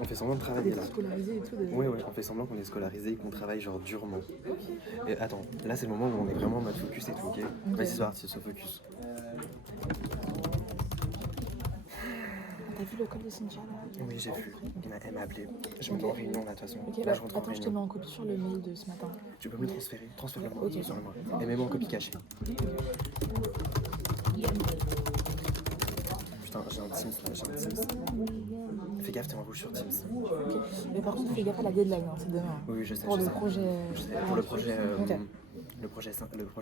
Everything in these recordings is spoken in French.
On fait semblant de travailler là. Scolarisé et tout. Oui, on fait semblant qu'on est scolarisé et qu'on travaille genre durement. Et attends, là c'est le moment où on est vraiment en mode focus et tout, ok? Vas-y, c'est parti, se focus. T'as vu le col de Cynthia là? Oui, j'ai vu. Elle m'a appelé. Je me mets en réunion là de toute façon. Ok, Là, je rentre en attends, je te réunion. mets en copie sur le mail de ce matin. Tu peux me le transférer? Transfère-le-moi. Ok. Transfère-le-moi. Et mets-moi en copie cachée. Putain, j'ai un Teams là, j'ai un Teams. Fais gaffe, t'es en rouge sur Teams. Ok. Mais par contre, fais gaffe à la deadline, hein, c'est demain. Oui, je sais. Pour je le sais. projet. Je sais, pour le projet. Ok. Le projet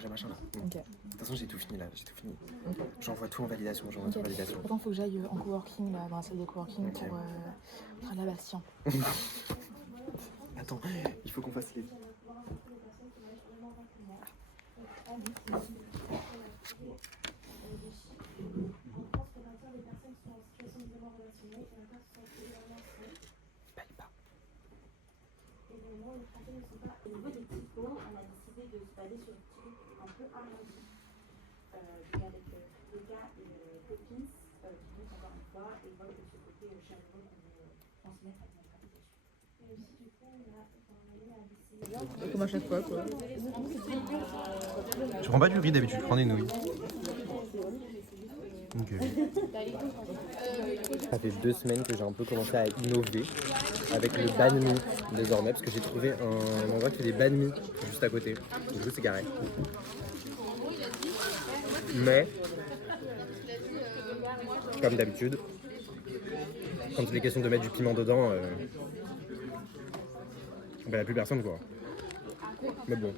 machin là. Ok. De toute façon, j'ai tout fini là, j'ai tout fini. Ok. J'envoie tout en validation, Ok. Attends, faut que j'aille en coworking là, dans la salle de coworking Ok. pour faire de la Bastien. Attends, il faut qu'on fasse les. Paye pas. Au niveau des typos, on a décidé de se baser sur des typos un peu arrondis. Avec les gars et copines, qui comptent encore une fois, et voilà de ce côté chaleureux qu'on veut transmettre à notre application. Et aussi, du coup, on allait à l'essayer. Comme à chaque fois, quoi. Je prends pas du riz d'habitude, je prends des nouilles. Ok. Ça fait 2 semaines que j'ai un peu commencé à innover avec le banh mi désormais parce que j'ai trouvé un endroit qui fait des banh mi juste à côté. Du coup c'est carré. Mais comme d'habitude, quand il est question de mettre du piment dedans, il n'y a plus personne quoi. Mais bon.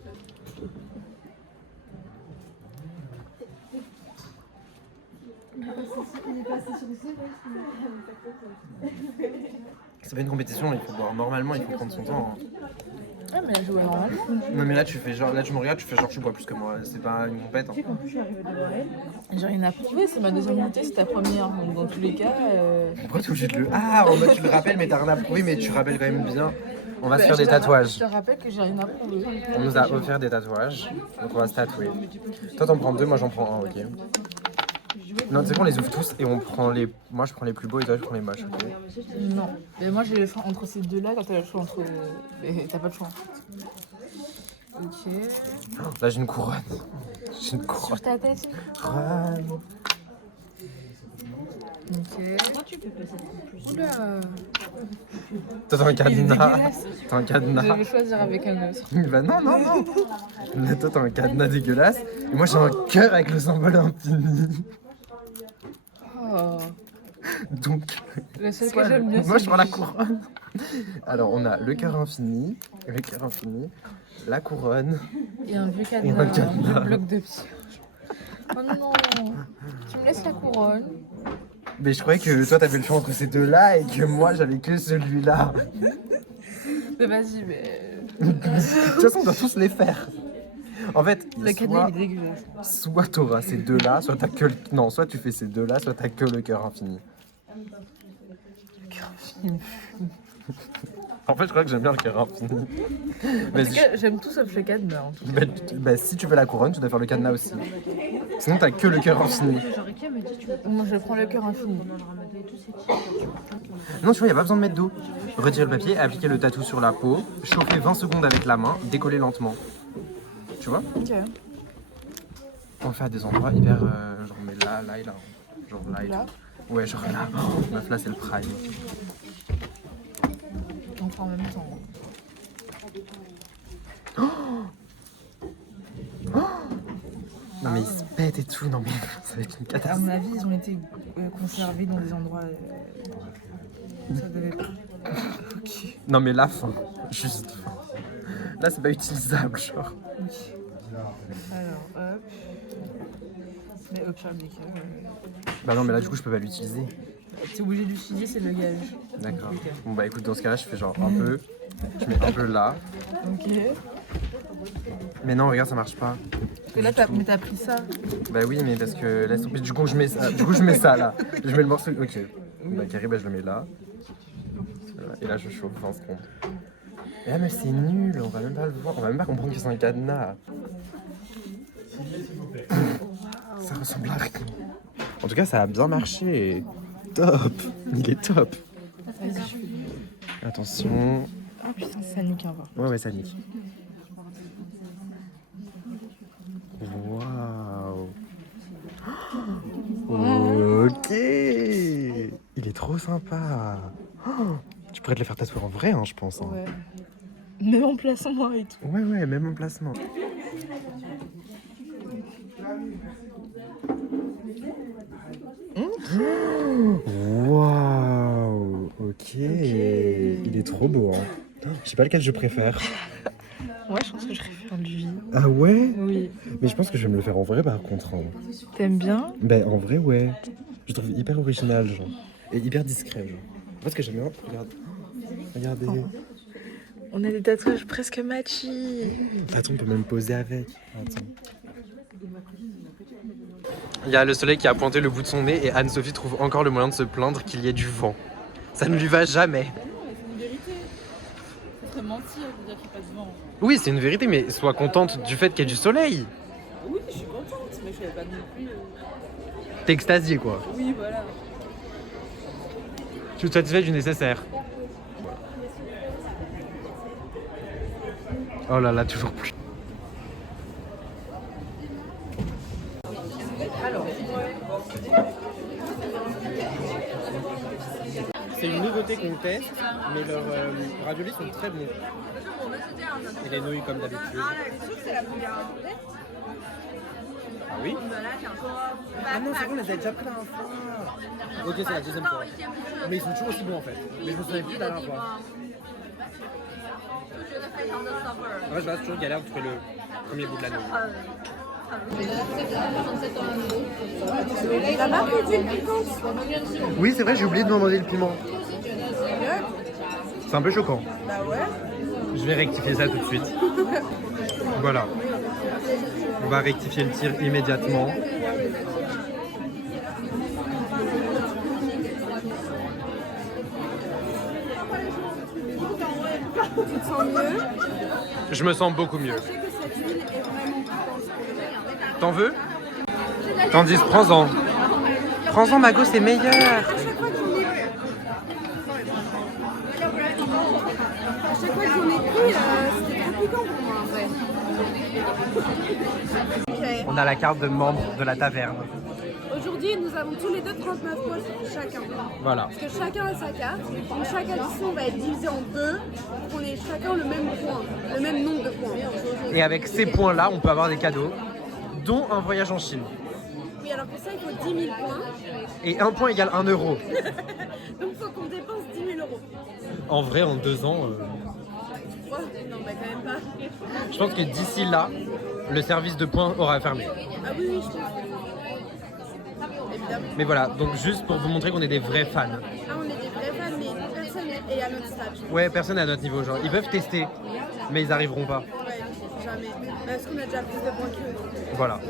C'est pas une compétition, il faut boire normalement, il faut prendre son temps. Ah, mais elle jouait normalement. Non mais là tu fais genre, là tu me regardes, tu fais genre tu bois plus que moi, c'est pas une compète. Hein. J'ai rien à prouver, c'est ma deuxième unité, c'est ta première. Donc dans tous les cas. Pourquoi t'es obligé de le. Ah en mode tu le rappelles mais t'as rien à prouver mais tu rappelles quand même bien. On va se faire des tatouages. Je te rappelle que j'ai rien à prouver. On nous a offert des tatouages, donc on va se tatouer. Toi t'en prends 2, moi j'en prends 1, ok. Non, tu sais qu'on les ouvre tous et on prend les. Moi je prends les plus beaux et toi je prends les moches, ok. Non. Mais moi j'ai le choix entre ces deux-là, quand t'as le choix entre. Mais t'as pas le choix. Ok. Là j'ai une couronne. J'ai une couronne. Sur ta tête. Couronne. Ok. Oula. Toi t'as un cadenas. dégueulasse. T'as un cadenas. Je vais choisir avec un autre. Bah non. Mais toi t'as un cadenas dégueulasse et moi j'ai un cœur avec le symbole infini. Oh. Donc, Le seul que j'aime bien, moi je c'est prends la lui. couronne. Alors on a le cœur infini, la couronne. Et un vieux Et un cadenas, cadenas. un bloc de pierre. Oh non. Tu me laisses la couronne. Mais je croyais que toi t'avais le choix entre ces deux-là et que moi j'avais que celui-là. Mais vas-y, mais. De toute façon on doit tous les faire. En fait, Le cadenas il est dégueulasse. soit t'auras ces deux-là, soit t'as que le... Non, soit tu fais ces deux-là, soit t'as que le cœur infini. En fait, je crois que j'aime bien le cœur infini. En tout cas, j'aime tout sauf le cadenas. En tout cas. Bah, si tu veux la couronne, tu dois faire le cadenas aussi. Sinon, t'as que le cœur infini. Moi, je prends le cœur infini. Non, tu vois, y a pas besoin de mettre d'eau. Retirer le papier, appliquer le tatou sur la peau, chauffer 20 secondes avec la main, décoller lentement. Tu vois? Ok. On le fait à des endroits hyper. Genre, mais là et là. Genre là et Là. tout. Ouais, genre là. Oh, meuf, là, c'est le prime. On fait en même temps. Non, mais ils se pètent et tout. Non, mais ça va être une À catastrophe. mon avis, ils ont été conservés dans des endroits. Ça devait pas. Non, mais la fin. Juste fin. Là, c'est pas utilisable, genre. Alors, hop. Mais au pire des cas. Bah, non, mais là, du coup, je peux pas l'utiliser. T'es obligé d'utiliser, c'est le gage. D'accord. Ok. Bon, bah, écoute, dans ce cas-là, je fais genre un peu. Je mets un peu là. Ok. Mais non, regarde, ça marche pas. Parce que là, t'as pris ça. Bah oui, mais parce que laisse tomber. Du coup, je mets ça. Du coup, je mets ça là. Je mets le morceau. Ok. Bah, carré, bah, je le mets là. Et là, je chauffe 20 secondes. Et là, mais c'est nul. On va même pas le voir. On va même pas comprendre que c'est un cadenas. Ça ressemble à rien. En tout cas, ça a bien marché. Top. Il est top. Attention. Ah putain, ça nique un peu. Ouais, ça nique. Waouh. Ok. Il est trop sympa. Oh, tu pourrais te le faire tatouer en vrai, hein, je pense. Hein. Ouais. Même emplacement et tout. Ouais, même emplacement. Waouh. Ok. Il est trop beau. Hein. Je sais pas lequel je préfère. Ouais, je pense que je préfère lui. Ah ouais? Oui. Mais je pense que je vais me le faire en vrai par contre. Hein. T'aimes bien? Ben en vrai, ouais. Je trouve hyper original, genre. Et hyper discret, genre. Parce que j'aime bien. Regarde. Regardez. Oh. On a des tatouages presque matchy. Attends, on peut même poser avec. Attends. Il y a le soleil qui a pointé le bout de son nez et Anne-Sophie trouve encore le moyen de se plaindre qu'il y ait du vent. Ça ne lui va jamais. C'est une vérité. Ça serait mentir de dire qu'il passe vent. Oui, c'est une vérité, mais sois contente du fait qu'il y ait du soleil. Oui, je suis contente, mais je savais pas non plus. T'es extasié, quoi. Oui, voilà. Tu te satisfais du nécessaire. Oh là là, toujours plus. C'est une nouveauté qu'on teste, mais leurs raviolis sont très bons. Et les nouilles comme d'habitude. Ah oui? Ah non, c'est bon, on les a déjà pris la dernière fois. Ok, c'est la deuxième fois. Mais ils sont toujours aussi bons en fait. Mais je me souviens plus de la dernière fois. En fait, c'est toujours galère de trouver le premier bout de la nouille. La marque d'huile piquante. Oui, c'est vrai, j'ai oublié de demander le piment. C'est un peu choquant. Bah ouais. Je vais rectifier ça tout de suite. Voilà. On va rectifier le tir immédiatement. Tu te sens mieux? Je me sens beaucoup mieux. Sachez que cette huile est vraiment piquante. T'en veux? Tandis, prends-en. Prends-en, Mago, c'est meilleur. À chaque fois que j'en ai pris, c'était trop piquant pour moi en vrai. Ok. On a la carte de membre de la taverne. Aujourd'hui, nous avons tous les deux 39 poches chacun. Voilà. Parce que chacun a sa carte. Donc chaque addition va être divisée en deux pour qu'on ait chacun le même point, le même nombre de points. Et avec ces points-là, on peut avoir des cadeaux, dont un voyage en Chine. Oui, alors pour ça, il faut 10 000 points. Et un point égale 1 euro. Donc il faut qu'on dépense 10 000 euros. En vrai, en 2 ans, Ouais, non, bah quand même pas. je pense que d'ici là, le service de points aura fermé. Ah oui, oui, je pense. Évidemment. Mais voilà, donc juste pour vous montrer qu'on est des vrais fans. Ah, on est des vrais fans, mais personne n'est à notre stade. Ouais, personne n'est à notre niveau, genre. Ils peuvent tester, mais ils arriveront pas. Ouais, jamais. Parce qu'on a déjà plus de points qu'eux. Voilà.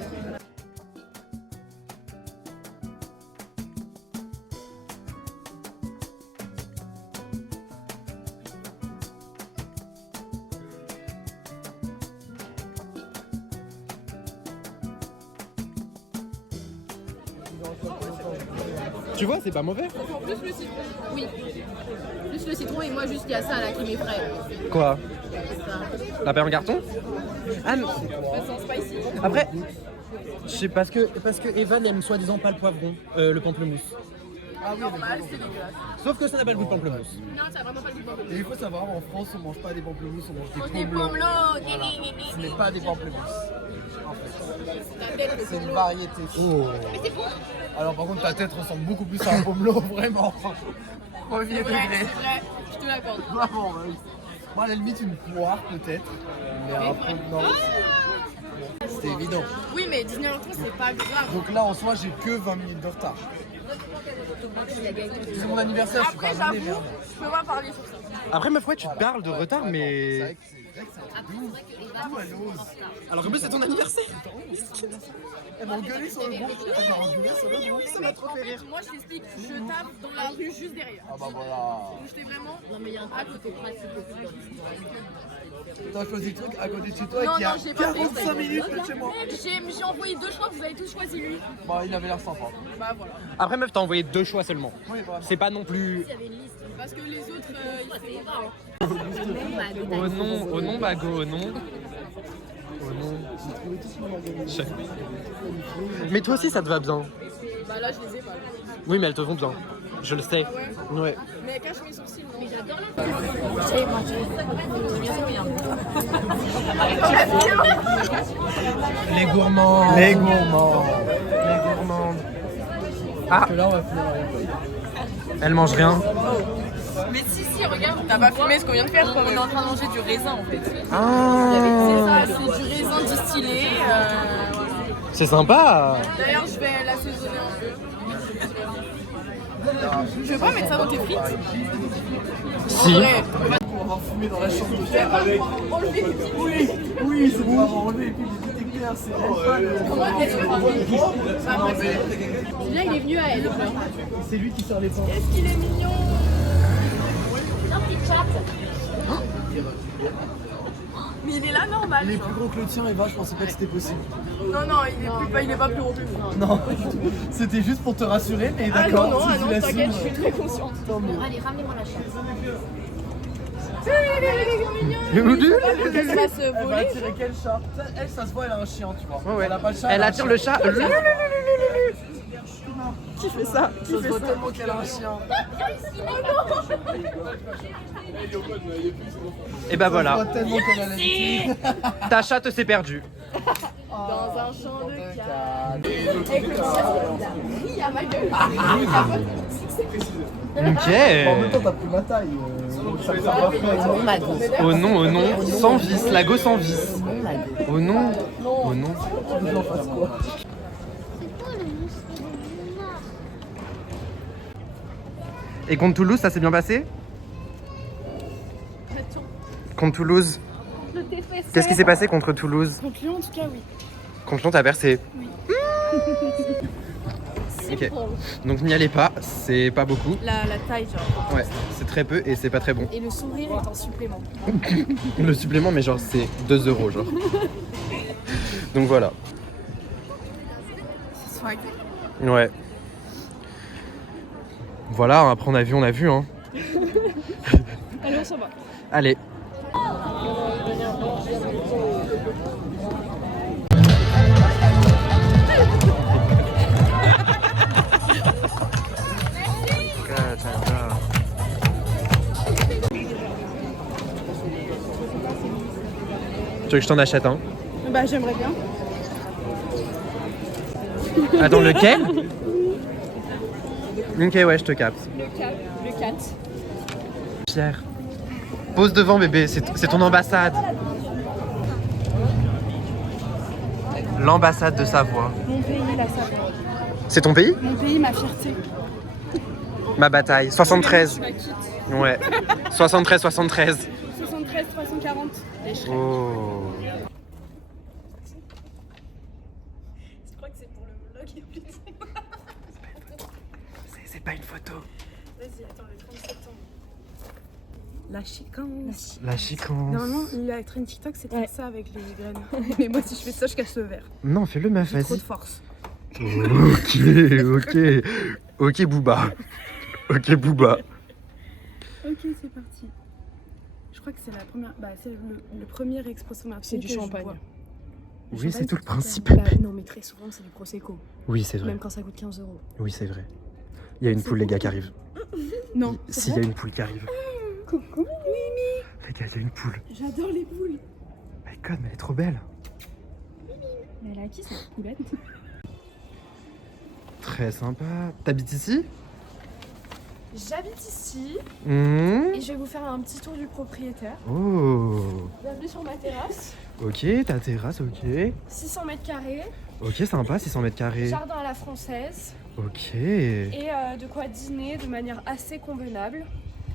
Tu vois, c'est pas mauvais. Plus le citron, oui. Plus le citron et moi juste il y a ça là qui m'effraie. Quoi? La paille en carton? Ah non. Sans spicy. Après, je sais parce que Evan aime soi-disant pas le poivron, le pamplemousse. Ah oui, normal, c'est dégueulasse. Sauf que ça n'a pas le goût de pamplemousse. Non, ça a vraiment pas le goût de pamplemousse. Et il faut savoir, en France, on mange pas des pamplemousses, on mange des Des pommelots. pommelots, Ce n'est pas des pamplemousses. En fait, c'est une variété. Oh. Alors par contre, ta tête ressemble beaucoup plus à un pommelot, vraiment. Premier C'est vrai, degré. c'est vrai, je te l'accorde. Vraiment, oui. Moi, à la limite, une poire peut-être. Mais un pommelot, non. C'était évident. Oui, mais 19h30 c'est pas grave. Donc là, en soi, j'ai que 20 minutes de retard. C'est mon anniversaire, je suis Après, pas abonné, j'avoue, merde. je peux pas parler sur ça. Après, ma foi, tu Voilà. parles de retard, Vraiment, c'est mais vrai que c'est- D'où elle ose? Alors que plus c'est ton anniversaire. Elle m'a engueulé sur le groupe. Elle m'a engueulé sur le groupe. Ça m'a trop fait rire. Moi, je t'explique, je tape dans la rue juste derrière. Ah bah voilà. Donc, j'étais vraiment à côté. T'as choisi le truc à côté de chez toi et Non, qui a non, j'ai pas fait 45 minutes de chez moi. J'ai envoyé 2 choix, vous avez tous choisi lui. Bah il avait l'air sympa. Bah voilà. Après meuf, t'as envoyé 2 choix seulement. Oui, voilà. C'est pas non plus. Parce que les autres, ils faisaient pas. Oh non, oh non, Mago, oh non. Oh non. Mais toi aussi, ça te va bien. Bah là, je les ai pas. Là. Oui, mais elles te vont bien. Je le sais. Ouais. Mais elle cache mes sourcils, non? J'adore Les gourmands. Les gourmands. Les gourmandes. Ah, Là on va finir. elle mange rien. Mais si, regarde, t'as pas filmé ce qu'on vient de faire. On est en train de manger du raisin en fait. Ah, C'est ça, c'est du raisin distillé. Voilà. c'est sympa. D'ailleurs, je vais l'assaisonner un peu. Je veux pas mettre ça dans tes frites. Si. On va fumer dans la chambre d'hôtel avec. Oui, c'est bon. On va enlever les pubs détecteurs. C'est Julien, il est venu à elle. C'est lui qui sort les pains. Est-ce qu'il est mignon? Mais il est là normal. Il est plus gros que le tien, Eva, je pensais pas que c'était possible. Non, il est pas plus gros que lui. Non, c'était juste pour te rassurer, mais Ah d'accord. non, si tu l'assumes, t'inquiète, je suis très consciente. tant mieux. Allez, ramenez-moi la chaise. Elle Elle va se Elle va voler. attirer quel chat? Elle, ça se voit, elle a un chien, tu vois. Ouais. Elle a pas le chat. Elle a un attire chien. le chat. Qui fait ça? Ça se voit tellement qu'elle a un chien. Et bah Ça se voit voilà, tellement qu'elle a l'habitude. ta chatte s'est perdue. Dans un champ de cartes. Il y a ma gueule. En même Ok. temps, t'as pris ma taille. Ça me fait bien faire. Oh non, oh non, sans vis, Lago sans vis. Oh non, oh non. J'en fasse quoi? Et contre Toulouse, ça s'est bien passé? Contre Toulouse? Qu'est-ce qui s'est passé contre Toulouse? Contre Lyon, en tout cas, oui. Contre Lyon, t'as percé? Ok. Donc n'y allez pas, c'est pas beaucoup. La taille, genre. Ouais, c'est très peu et c'est pas très bon. Et le sourire est en supplément. Le supplément, mais genre c'est 2 € genre. Donc voilà. Swag. Ouais. Voilà, après on a vu hein. Allez, on s'en va. Allez. Tu veux que je t'en achète un? Bah, j'aimerais bien. Attends, lequel? Ok, ouais, je te capte. Le 4. Pierre, pose devant bébé, c'est ton ambassade. L'ambassade de Savoie. Mon pays, la Savoie. C'est ton pays? Mon pays, ma fierté. Ma bataille. 73. Je la quitte. Ouais. 73, 73. 73, 340. Les Shrek. Oh. Je crois que c'est pour le vlog et plus. C'est pas une photo. Vas-y, attends, le 30 septembre. La chicane. La chicance. Normalement, la trend TikTok, c'est de faire ça avec les graines. Mais moi, si je fais ça, je casse le verre. Non, fais-le meuf, J'ai trop vas-y. de force. Ok. Ok, Booba. Ok, Booba. Ok, c'est parti. Je crois que c'est la première. Bah, c'est le premier expresso martini. C'est du que je champagne. bois. Le Oui, c'est champagne, tout le principe. Bah, non, mais très souvent, c'est du prosecco. Oui, c'est vrai. Même quand ça coûte 15 €. Oui, c'est vrai. Il y a une poule, les gars, qui arrive. Non. Si, il y a une poule qui arrive. Coucou. Les gars, il y a une poule. J'adore les poules. My god, mais elle est trop belle. Mais elle a qui cette poulette? Très sympa. T'habites ici? J'habite ici Mmh. et je vais vous faire un petit tour du propriétaire. Oh. Bienvenue sur ma terrasse. Ok, ta terrasse, ok. 600 mètres carrés, Ok, sympa, 600 mètres carrés. jardin à la française Ok. et de quoi dîner de manière assez convenable.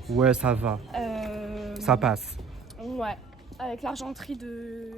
Ouais, ça va. Ça passe. Ouais. avec l'argenterie de